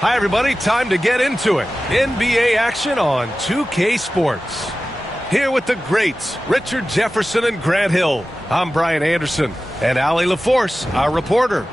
Hi, everybody. Time to get into it. NBA action on 2K Sports. Here with the greats, Richard Jefferson and Grant Hill. I'm Brian Anderson, and Allie LaForce, our reporter.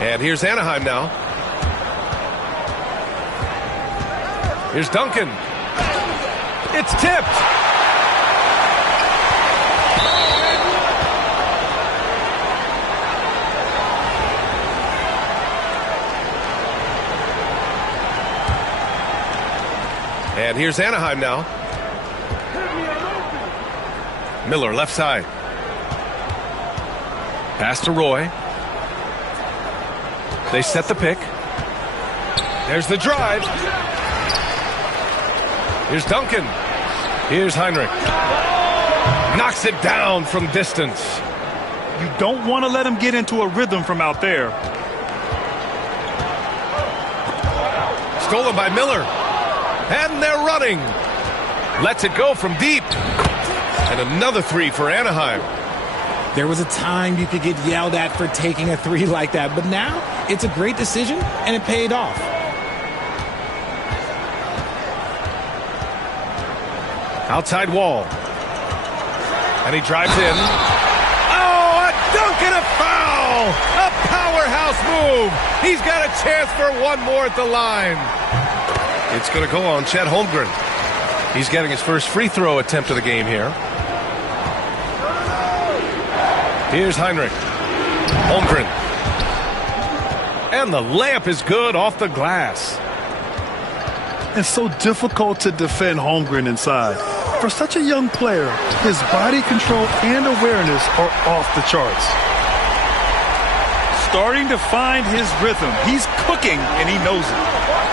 And here's Anaheim now. Here's Duncan. It's tipped. And here's Anaheim now. Miller left side. Pass to Roy. They set the pick. There's the drive. Here's Duncan. Here's Heinrich. Knocks it down from distance. You don't want to let him get into a rhythm from out there. Stolen by Miller. And they're running. Lets it go from deep. And another three for Anaheim. There was a time you could get yelled at for taking a three like that, but now it's a great decision, and it paid off. Outside wall. And he drives in. Oh, a dunk and a foul! A powerhouse move! He's got a chance for one more at the line. It's going to go on Chet Holmgren. He's getting his first free throw attempt of the game here. Here's Heinrich. Holmgren. And the layup is good off the glass. It's so difficult to defend Holmgren inside. For such a young player, his body control and awareness are off the charts. Starting to find his rhythm. He's cooking, and he knows it.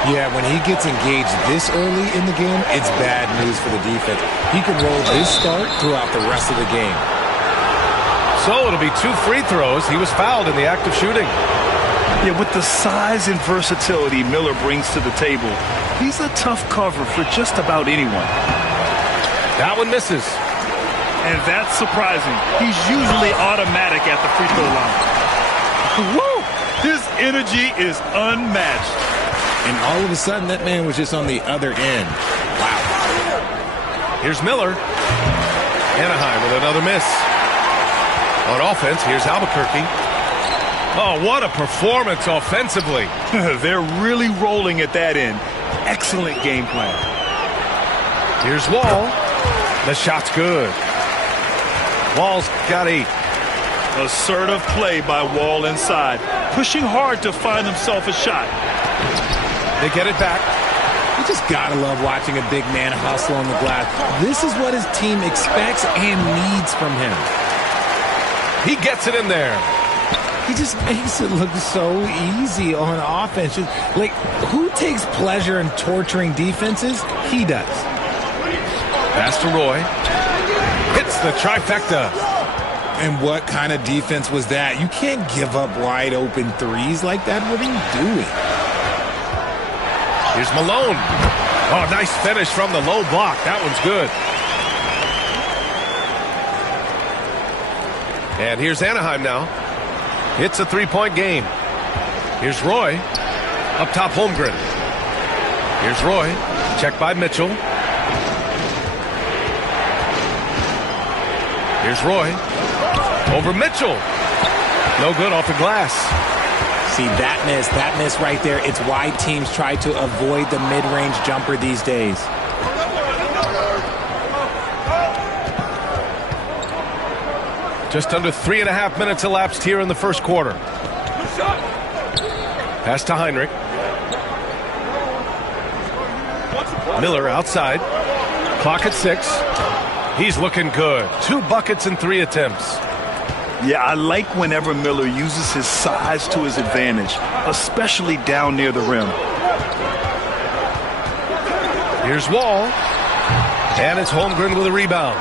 Yeah, when he gets engaged this early in the game, it's bad news for the defense. He can roll this start throughout the rest of the game. So it'll be 2 free throws. He was fouled in the act of shooting. Yeah, with the size and versatility Miller brings to the table, he's a tough cover for just about anyone. That one misses. And that's surprising. He's usually automatic at the free throw line. Woo! His energy is unmatched. And all of a sudden, that man was just on the other end. Wow. Here's Miller. Anaheim with another miss. On offense, here's Albuquerque. Oh, what a performance offensively. They're really rolling at that end. Excellent game plan. Here's Wall. The shot's good. Wall's got 8. Assertive play by Wall inside. Pushing hard to find himself a shot. They get it back. You just gotta love watching a big man hustle on the glass. This is what his team expects and needs from him. He gets it in there. He just makes it look so easy on offense. Like, who takes pleasure in torturing defenses? He does. Pass to Roy. Hits the trifecta. And what kind of defense was that? You can't give up wide open threes like that. What are you doing? Here's Malone. Oh, nice finish from the low block. That one's good. And here's Anaheim now. It's a 3-point game. Here's Roy. Up top, Holmgren. Here's Roy. Checked by Mitchell. Here's Roy. Over Mitchell. No good off the glass. See, that miss right there, it's why teams try to avoid the mid-range jumper these days. Just under 3.5 minutes elapsed here in the first quarter. Pass to Heinrich. Miller outside. Clock at 6. He's looking good. 2 buckets in 3 attempts. Yeah, I like whenever Miller uses his size to his advantage, especially down near the rim. Here's Wall. And it's Holmgren with a rebound.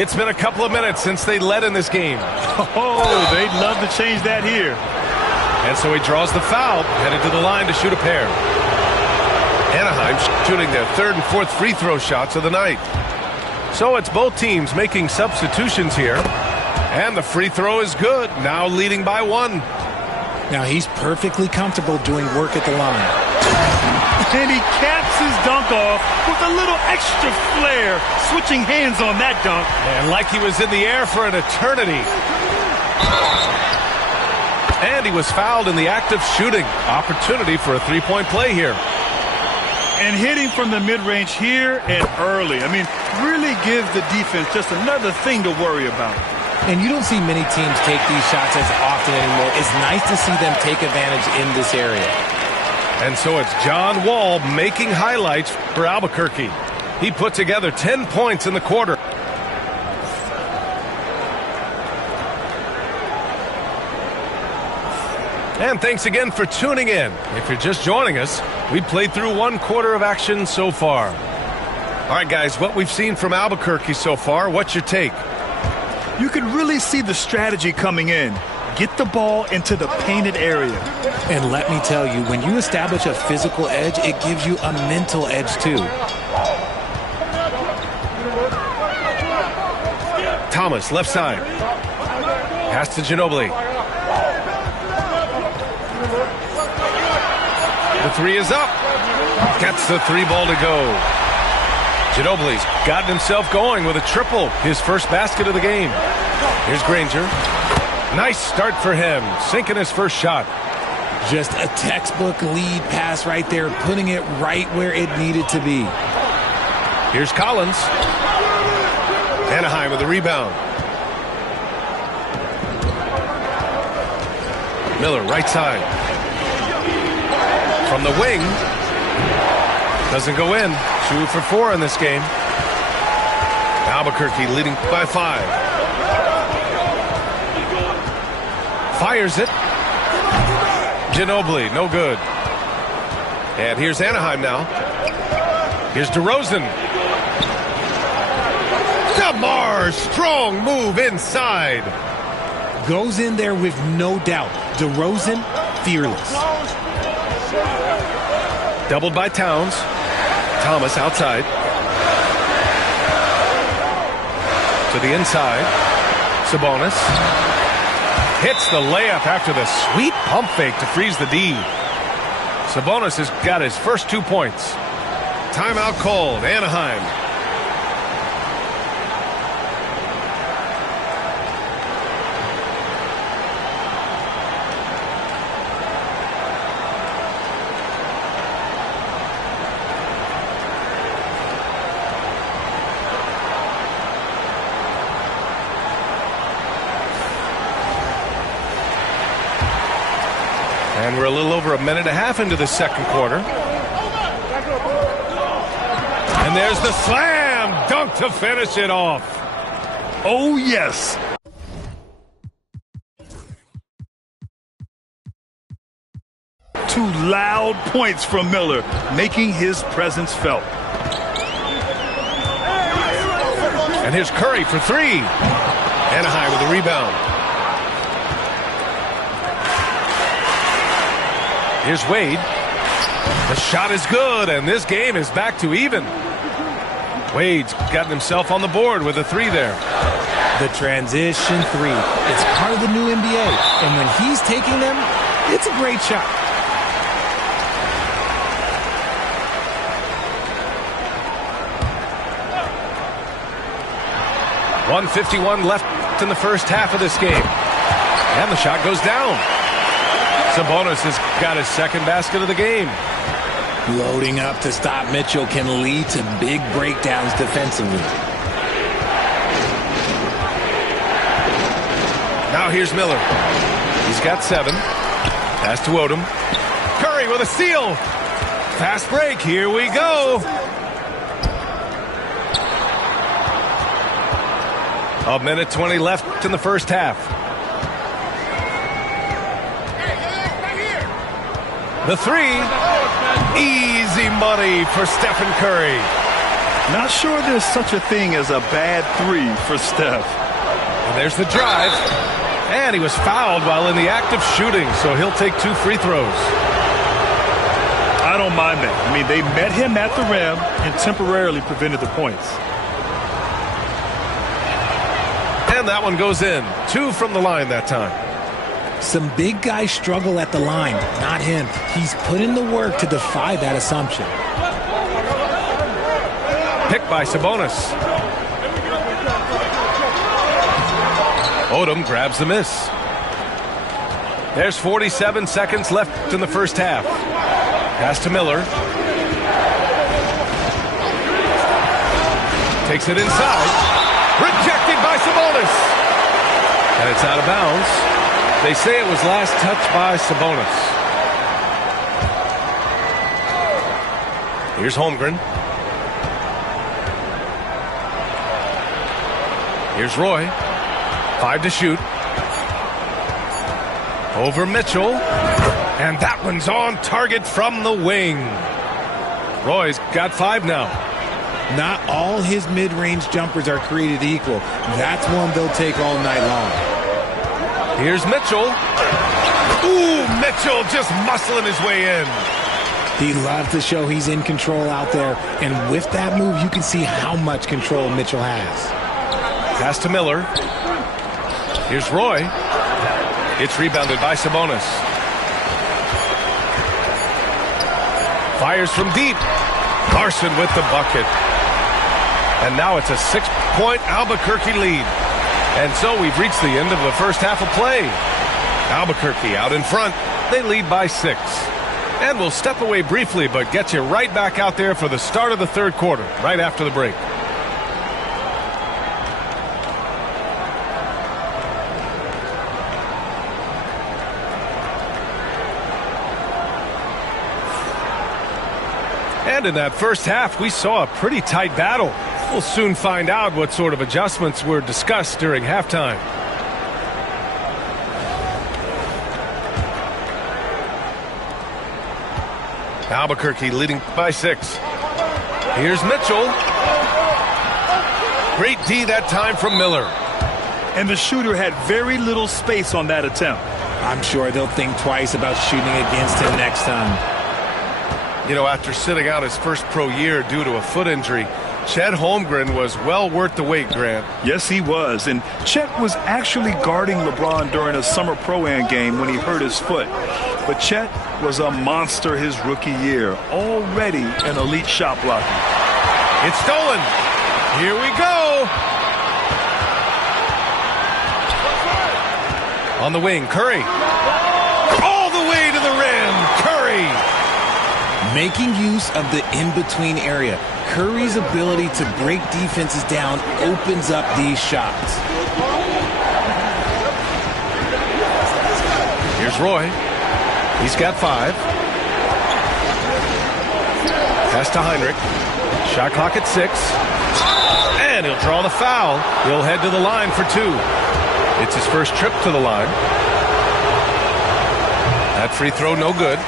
It's been a couple of minutes since they led in this game. Oh, they'd love to change that here. And so he draws the foul, headed to the line to shoot a pair. Anaheim shooting their 3rd and 4th free throw shots of the night. So it's both teams making substitutions here. And the free throw is good, now leading by 1. Now he's perfectly comfortable doing work at the line. And he caps his dunk off with a little extra flair, switching hands on that dunk. And like he was in the air for an eternity. And he was fouled in the act of shooting. Opportunity for a 3-point play here. And hitting from the mid-range here and early. I mean, really give the defense just another thing to worry about. And you don't see many teams take these shots as often anymore. It's nice to see them take advantage in this area. And so it's John Wall making highlights for Albuquerque. He put together 10 points in the quarter. And thanks again for tuning in. If you're just joining us, we played through 1 quarter of action so far. All right, guys, what we've seen from Albuquerque so far, what's your take? You can really see the strategy coming in. Get the ball into the painted area. And let me tell you, when you establish a physical edge, it gives you a mental edge too. Thomas, left side. Pass to Ginobili. The 3 is up. Gets the 3 ball to go. Ginobili's gotten himself going with a triple, his first basket of the game. Here's Granger. Nice start for him, sinking his first shot. Just a textbook lead pass right there, putting it right where it needed to be. Here's Collins. Anaheim with the rebound. Miller, right side. From the wing. Doesn't go in. 2 for 4 in this game. Albuquerque leading by 5. Fires it. Ginobili, no good. And here's Anaheim now. Here's DeRozan. DeMar, strong move inside. Goes in there with no doubt. DeRozan, fearless. Doubled by Towns. Thomas outside. To the inside. Sabonis. Hits the layup after the sweet pump fake to freeze the D. Sabonis has got his first 2 points. Timeout called. Anaheim. And we're a little over a minute and a half into the second quarter. And there's the slam dunk to finish it off. Oh, yes. Two loud points from Miller, making his presence felt. And here's Curry for 3. Anaheim with the rebound. Here's Wade. The shot is good, and this game is back to even. Wade's gotten himself on the board with a 3 there. The transition 3. It's part of the new NBA. And when he's taking them, it's a great shot. .151 left in the first half of this game. And the shot goes down. Sabonis has got his second basket of the game. Loading up to stop Mitchell can lead to big breakdowns defensively. Now here's Miller. He's got 7. Pass to Odom. Curry with a steal. Fast break, here we go. A minute 20 left in the first half. The three, easy money for Stephen Curry. Not sure there's such a thing as a bad three for Steph. And there's the drive. And he was fouled while in the act of shooting, so he'll take 2 free throws. I don't mind that. I mean, they met him at the rim and temporarily prevented the points. And that one goes in. 2 from the line that time. Some big guys struggle at the line, not him. He's put in the work to defy that assumption. Picked by Sabonis. Odom grabs the miss. There's 47 seconds left in the first half. Pass to Miller. Takes it inside. Rejected by Sabonis. And it's out of bounds. They say it was last touched by Sabonis. Here's Holmgren. Here's Roy. 5 to shoot. Over Mitchell. And that one's on target from the wing. Roy's got 5 now. Not all his mid-range jumpers are created equal. That's one they'll take all night long. Here's Mitchell. Ooh, Mitchell just muscling his way in. He loves to show he's in control out there. And with that move, you can see how much control Mitchell has. Pass to Miller. Here's Roy. It's rebounded by Sabonis. Fires from deep. Larson with the bucket. And now it's a 6-point Albuquerque lead. And so we've reached the end of the first half of play. Albuquerque out in front. They lead by 6. And we'll step away briefly, but get you right back out there for the start of the third quarter, right after the break. And in that first half, we saw a pretty tight battle. We'll soon find out what sort of adjustments were discussed during halftime. Albuquerque leading by 6. Here's Mitchell. Great D that time from Miller. And the shooter had very little space on that attempt. I'm sure they'll think twice about shooting against him next time. You know, after sitting out his first pro year due to a foot injury, Chet Holmgren was well worth the wait, Grant. Yes, he was. And Chet was actually guarding LeBron during a summer Pro-Am game when he hurt his foot. But Chet was a monster his rookie year, already an elite shot blocker. It's stolen. Here we go. On the wing, Curry. All the way to the rim, Curry. Making use of the in-between area. Curry's ability to break defenses down opens up these shots. Here's Roy. He's got 5. Pass to Heinrich. Shot clock at 6. And he'll draw the foul. He'll head to the line for 2. It's his first trip to the line. That free throw no good.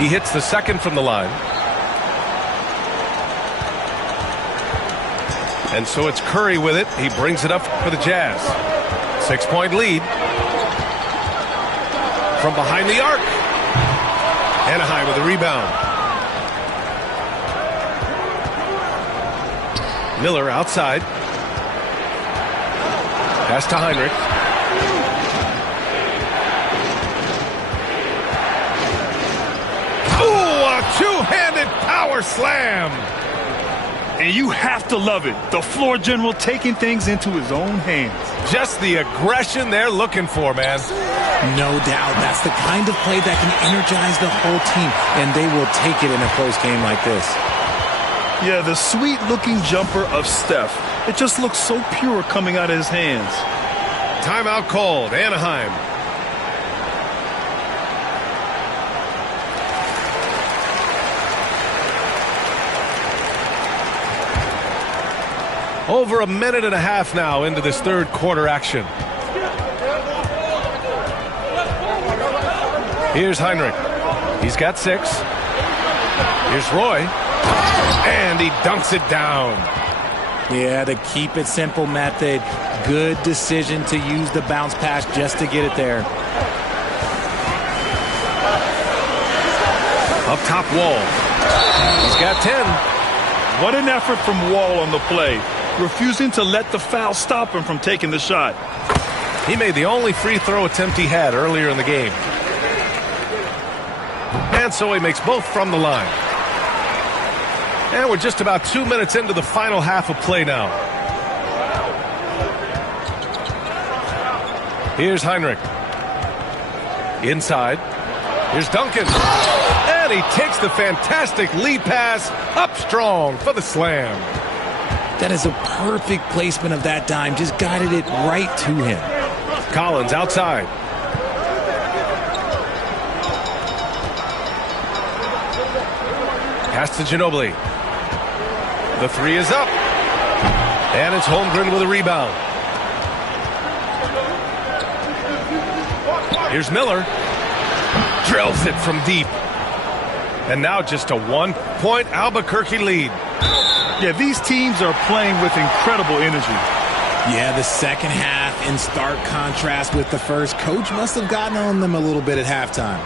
He hits the second from the line. And so it's Curry with it. He brings it up for the Jazz. 6-point lead. From behind the arc. Anaheim with a rebound. Miller outside. Pass to Heinrich. Two-handed power slam. And you have to love it. The floor general taking things into his own hands. Just the aggression they're looking for, man. No doubt. That's the kind of play that can energize the whole team, and they will take it in a close game like this. Yeah, the sweet-looking jumper of Steph. It just looks so pure coming out of his hands. Timeout called. Anaheim. Over a minute and a half now into this third quarter action. Here's Heinrich. He's got 6. Here's Roy. And he dunks it down. Yeah, the keep it simple method. Good decision to use the bounce pass just to get it there. Up top, Wall. He's got 10. What an effort from Wall on the play, refusing to let the foul stop him from taking the shot. He made the only free throw attempt he had earlier in the game. And so he makes both from the line. And we're just about 2 minutes into the final half of play now. Here's Heinrich. Inside. Here's Duncan. And he takes the fantastic lead pass up strong for the slam. That is a perfect placement of that dime. Just guided it right to him. Collins outside. Pass to Ginobili. The 3 is up. And it's Holmgren with a rebound. Here's Miller. Drills it from deep. And now just a 1-point Albuquerque lead. Yeah, these teams are playing with incredible energy. Yeah, the second half in stark contrast with the first. Coach must have gotten on them a little bit at halftime.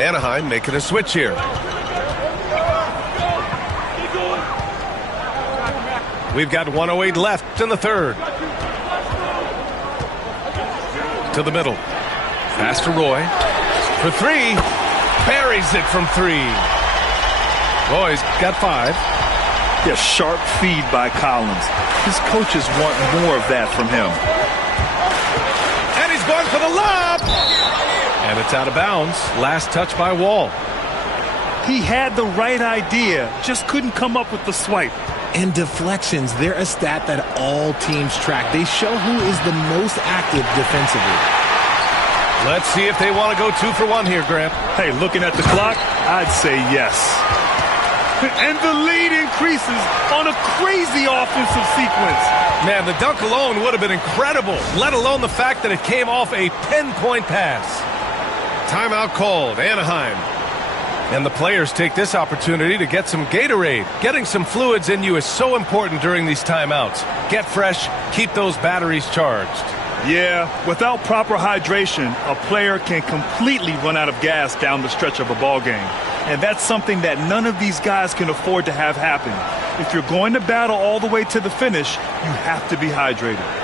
Anaheim making a switch here. We've got 1:08 left in the third. To the middle. Pass to Roy. For 3. Buries it from 3. Roy's got 5. Yeah, sharp feed by Collins. His coaches want more of that from him. And he's going for the lob. And it's out of bounds. Last touch by Wall. He had the right idea, just couldn't come up with the swipe. And deflections, they're a stat that all teams track. They show who is the most active defensively. Let's see if they want to go 2 for 1 here, Grant. Hey, looking at the clock, I'd say yes. And the lead increases on a crazy offensive sequence. Man, the dunk alone would have been incredible, let alone the fact that it came off a pinpoint pass. Timeout called, Anaheim. And the players take this opportunity to get some Gatorade. Getting some fluids in you is so important during these timeouts. Get fresh, keep those batteries charged. Yeah, without proper hydration, a player can completely run out of gas down the stretch of a ball game. And that's something that none of these guys can afford to have happen. If you're going to battle all the way to the finish, you have to be hydrated.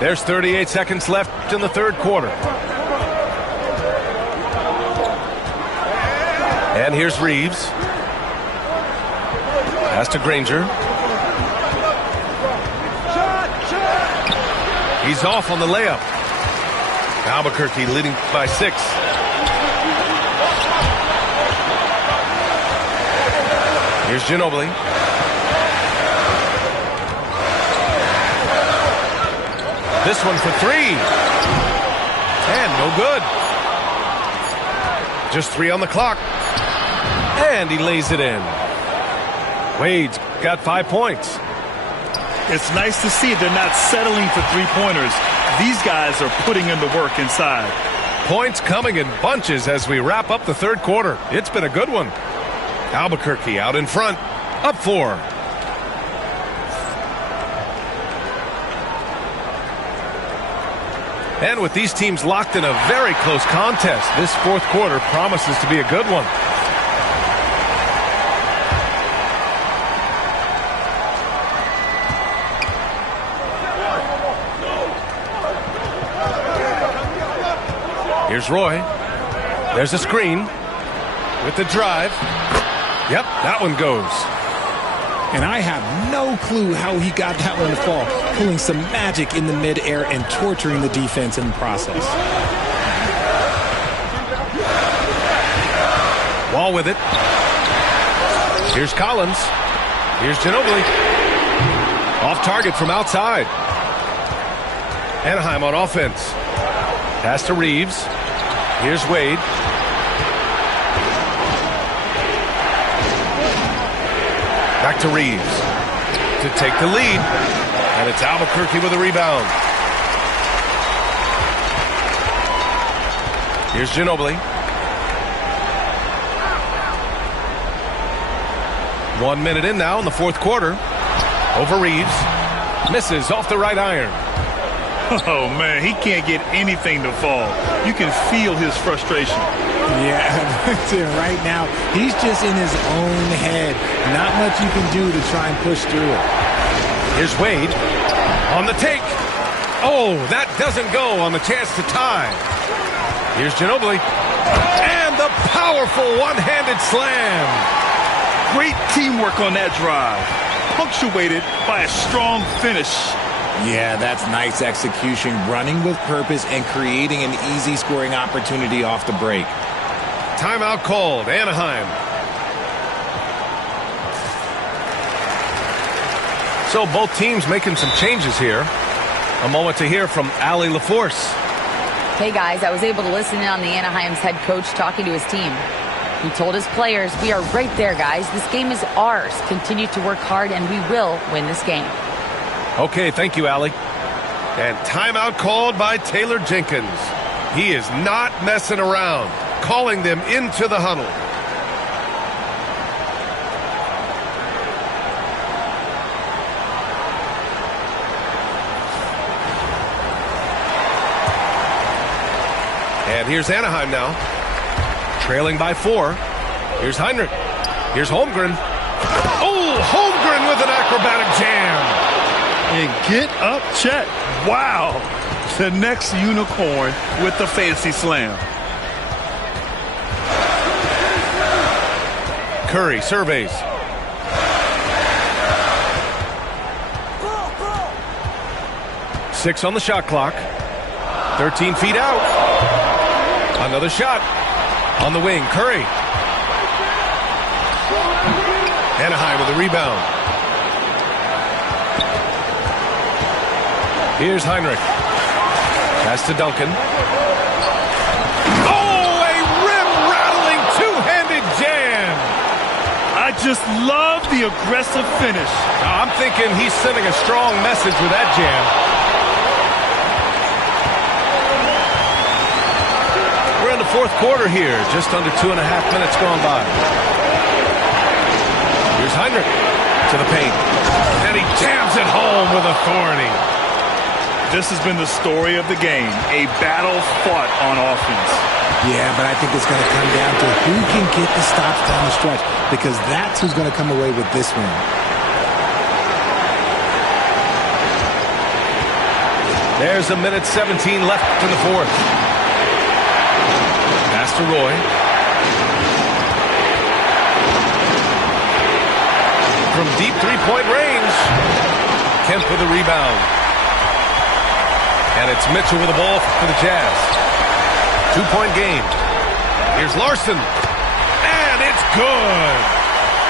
There's 38 seconds left in the third quarter. And here's Reeves. Pass to Granger. He's off on the layup. Albuquerque leading by 6. Here's Ginobili. This one for 3. And no good. Just 3 on the clock. And he lays it in. Wade's got 5 points. It's nice to see they're not settling for three-pointers. These guys are putting in the work inside. Points coming in bunches as we wrap up the third quarter. It's been a good one. Albuquerque out in front. Up 4. And with these teams locked in a very close contest, this fourth quarter promises to be a good one. Here's Roy. There's a screen with the drive. Yep, that one goes. And I have no clue how he got that one to fall. Pulling some magic in the midair and torturing the defense in the process. ball with it. Here's Collins. Here's Ginobili. Off target from outside. Anaheim on offense. Pass to Reeves. Here's Wade. Back to Reeves to take the lead. And it's Albuquerque with a rebound. Here's Ginobili. 1 minute in now in the fourth quarter. Over Reeves. Misses off the right iron. Oh, man, he can't get anything to fall. You can feel his frustration. Yeah, right now, he's just in his own head. Not much you can do to try and push through it. Here's Wade on the take. Oh, that doesn't go on the chance to tie. Here's Ginobili. And the powerful one-handed slam. Great teamwork on that drive. Punctuated by a strong finish. Yeah, that's nice execution, running with purpose and creating an easy scoring opportunity off the break. Timeout called, Anaheim. So both teams making some changes here. A moment to hear from Allie LaForce. Hey guys, I was able to listen in on the Anaheim's head coach talking to his team. He told his players, we are right there, guys. This game is ours. Continue to work hard and we will win this game. Okay, thank you, Allie. And timeout called by Taylor Jenkins. He is not messing around, calling them into the huddle. And here's Anaheim now, trailing by 4. Here's Heinrich. Here's Holmgren. Oh, Holmgren with an acrobatic jam. And get up, Chet. Wow. The next unicorn with the fancy slam. Curry surveys. Six on the shot clock. 13 feet out. Another shot. On the wing, Curry. Anaheim with a rebound. Here's Heinrich. Pass to Duncan. Oh, a rim-rattling two-handed jam. I just love the aggressive finish. I'm thinking he's sending a strong message with that jam. We're in the fourth quarter here. Just under 2.5 minutes gone by. Here's Heinrich to the paint. And he jams it home with authority. This has been the story of the game, a battle fought on offense. Yeah, but I think it's going to come down to who can get the stops down the stretch, because that's who's going to come away with this win. There's 1:17 left in the fourth. Pass to Roy. From deep three-point range. Kemp with a rebound. And it's Mitchell with the ball for the Jazz. 2-point game. Here's Larson. And it's good.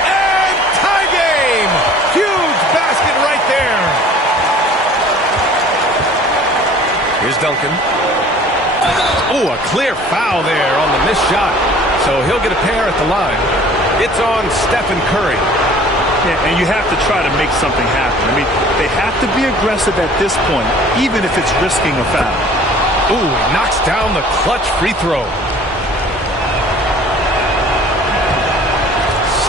And tie game. Huge basket right there. Here's Duncan. Oh, a clear foul there on the missed shot. So he'll get a pair at the line. It's on Stephen Curry. Yeah, and you have to try to make something happen. I mean, they have to be aggressive at this point, even if it's risking a foul. Ooh, knocks down the clutch free throw.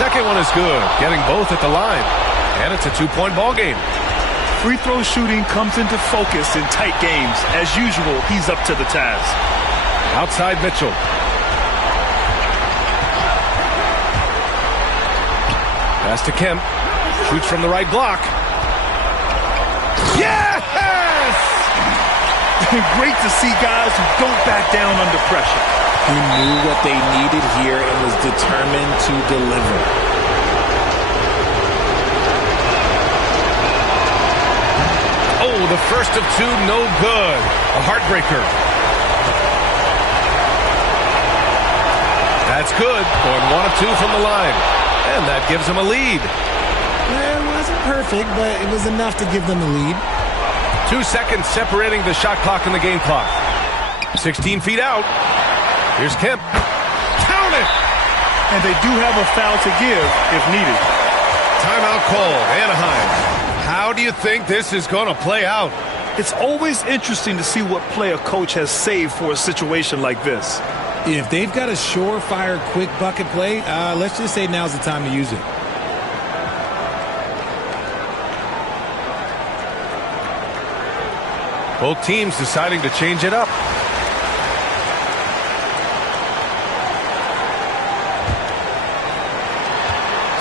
Second one is good, getting both at the line. And it's a 2-point ball game. Free throw shooting comes into focus in tight games. As usual, he's up to the task. Outside Mitchell. Pass to Kemp. Shoots from the right block. Yes! Great to see guys who don't back down under pressure. He knew what they needed here and was determined to deliver. Oh, the first of two, no good. A heartbreaker. That's good. Going 1 of 2 from the line. And that gives them a lead. It wasn't perfect, but it was enough to give them a lead. 2 seconds separating the shot clock and the game clock. 16 feet out. Here's Kemp. Count it! And they do have a foul to give if needed. Timeout called. Anaheim. How do you think this is going to play out? It's always interesting to see what play a coach has saved for a situation like this. If they've got a surefire quick bucket play, let's just say now's the time to use it. Both teams deciding to change it up.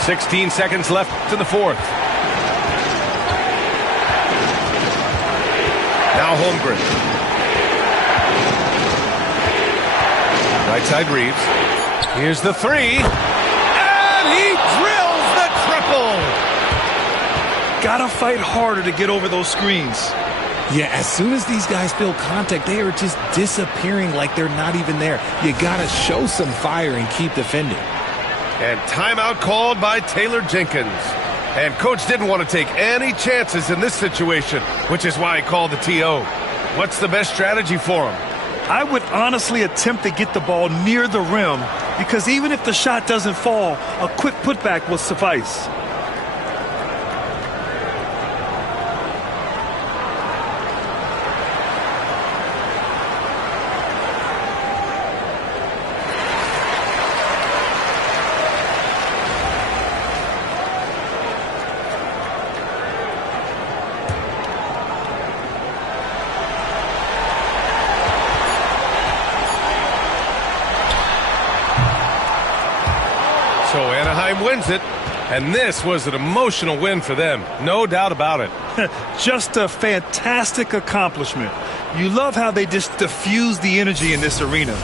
"16 seconds left in the fourth. Now Holmgren. Right side Reeves. Here's the three. And he drills the triple. Gotta fight harder to get over those screens. Yeah, as soon as these guys feel contact, they are just disappearing like they're not even there. You gotta show some fire and keep defending. And timeout called by Taylor Jenkins. And coach didn't want to take any chances in this situation, which is why he called the TO. What's the best strategy for him? I would honestly attempt to get the ball near the rim because even if the shot doesn't fall, a quick putback will suffice. So Anaheim wins it, and this was an emotional win for them. No doubt about it. Just a fantastic accomplishment. You love how they just diffuse the energy in this arena.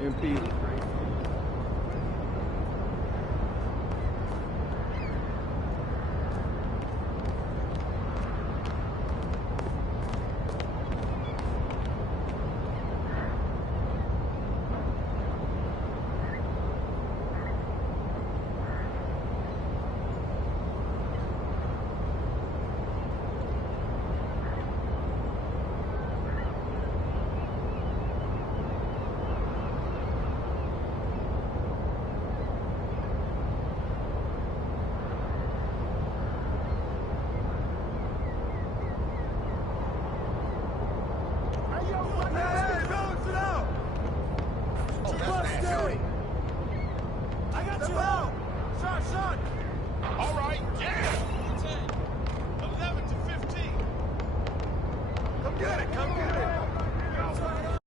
MP. All right, yeah. 10, 11 to 15. Come get it, come get it.